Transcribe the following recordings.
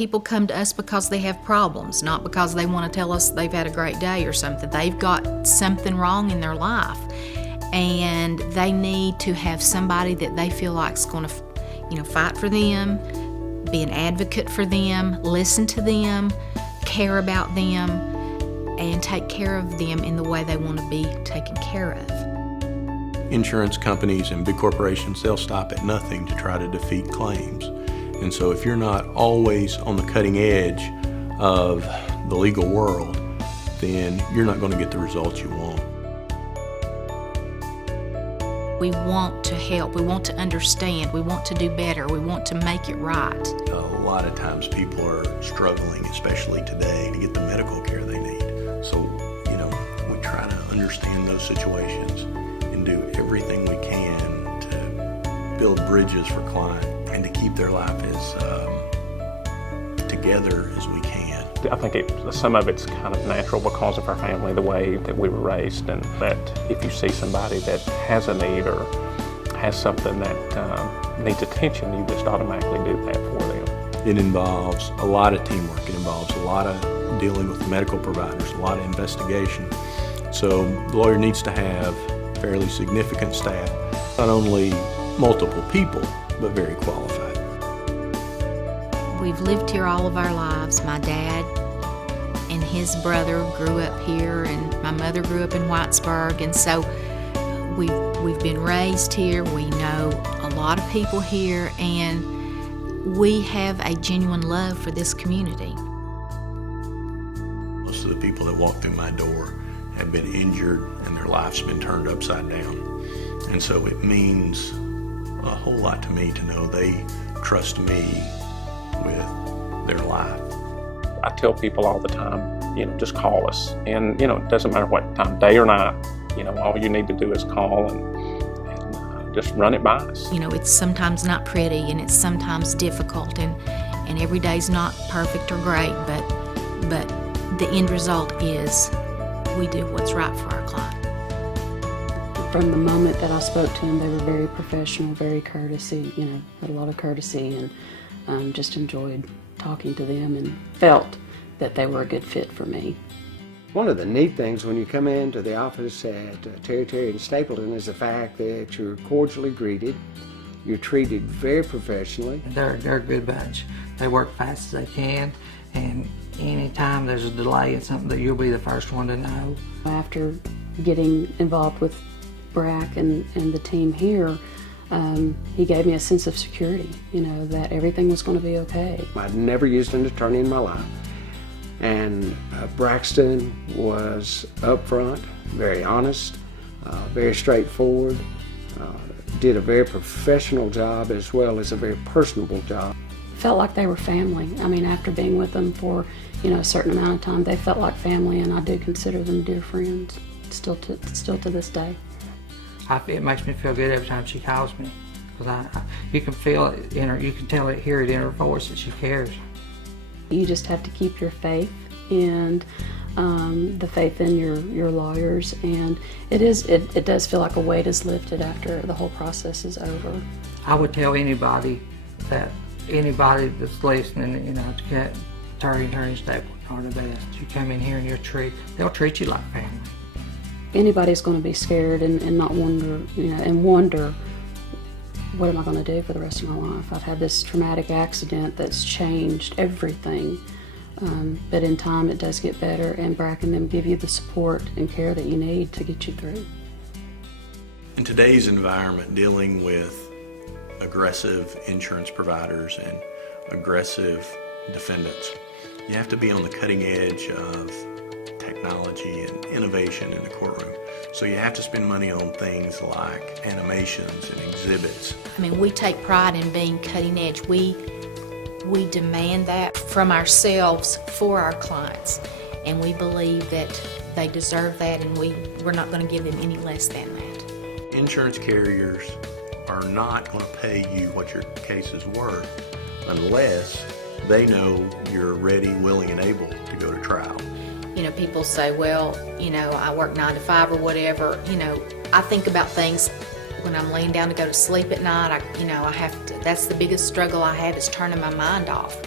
People come to us because they have problems, not because they want to tell us they've had a great day or something. They've got something wrong in their life, and they need to have somebody that they feel like is going to, fight for them, be an advocate for them, listen to them, care about them, and take care of them in the way they want to be taken care of. Insurance companies and big corporations, they'll stop at nothing to try to defeat claims. And so if you're not always on the cutting edge of the legal world, then you're not going to get the results you want. We want to help, we want to understand, we want to do better, we want to make it right. A lot of times people are struggling, especially today, to get the medical care they need. So, we try to understand those situations and do everything we can to build bridges for clients and to keep their life as together as we can. I think some of it's kind of natural because of our family, the way that we were raised, and that if you see somebody that has a need or has something that needs attention, you just automatically do that for them. It involves a lot of teamwork. It involves a lot of dealing with medical providers, a lot of investigation. So the lawyer needs to have fairly significant staff, not only multiple people, but very qualified. We've lived here all of our lives. My dad and his brother grew up here, and my mother grew up in Whitesburg, and so we've been raised here. We know a lot of people here, and we have a genuine love for this community. Most of the people that walk through my door have been injured and their life's been turned upside down. And so it means a whole lot to me to know they trust me with their life. I tell people all the time, just call us. And, it doesn't matter what time, day or night, all you need to do is call and just run it by us. It's sometimes not pretty, and it's sometimes difficult, and every day's not perfect or great, but the end result is we do what's right for our client. From the moment that I spoke to them, they were very professional, very courtesy, had a lot of courtesy, and just enjoyed talking to them and felt that they were a good fit for me. One of the neat things when you come into the office at Terry and Stapleton is the fact that you're cordially greeted, you're treated very professionally. They're a good bunch. They work fast as they can, and anytime there's a delay in something, that you'll be the first one to know. After getting involved with Brack and the team here, he gave me a sense of security, that everything was going to be okay. I'd never used an attorney in my life, and Braxton was upfront, very honest, very straightforward, did a very professional job as well as a very personable job. Felt like they were family. After being with them for a certain amount of time, they felt like family, and I do consider them dear friends, still to this day. It makes me feel good every time she calls me, because you can feel it in her, you can hear it in her voice that she cares. You just have to keep your faith and the faith in your lawyers, and it does feel like a weight is lifted after the whole process is over. I would tell anybody that's listening, Terry and Stapleton are the best. You come in here and they'll treat you like family. Anybody's going to be scared and not wonder, what am I going to do for the rest of my life? I've had this traumatic accident that's changed everything, but in time it does get better, and Brack and them give you the support and care that you need to get you through. In today's environment, dealing with aggressive insurance providers and aggressive defendants, you have to be on the cutting edge of technology and innovation in the courtroom. So you have to spend money on things like animations and exhibits. We take pride in being cutting edge. We demand that from ourselves for our clients, and we believe that they deserve that, and we're not going to give them any less than that. Insurance carriers are not going to pay you what your case is worth unless they know you're ready, willing, and able to go to trial. People say, well, I work 9 to 5 or whatever. I think about things when I'm laying down to go to sleep at night. I have to, that's the biggest struggle I have, is turning my mind off.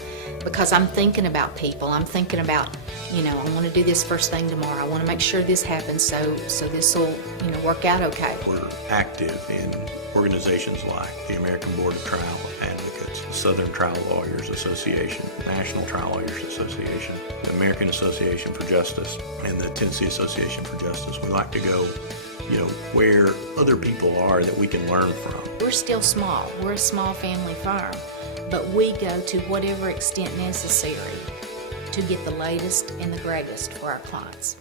because I'm thinking about people. I'm thinking about, I want to do this first thing tomorrow. I want to make sure this happens so this will, work out okay. We're active in organizations like the American Board of Trial Advocates, the Southern Trial Lawyers Association, National Trial Lawyers Association, the American Association for Justice, and the Tennessee Association for Justice. We like to go, where other people are that we can learn from. We're still small. We're a small family firm, but we go to whatever extent necessary to get the latest and the greatest for our clients.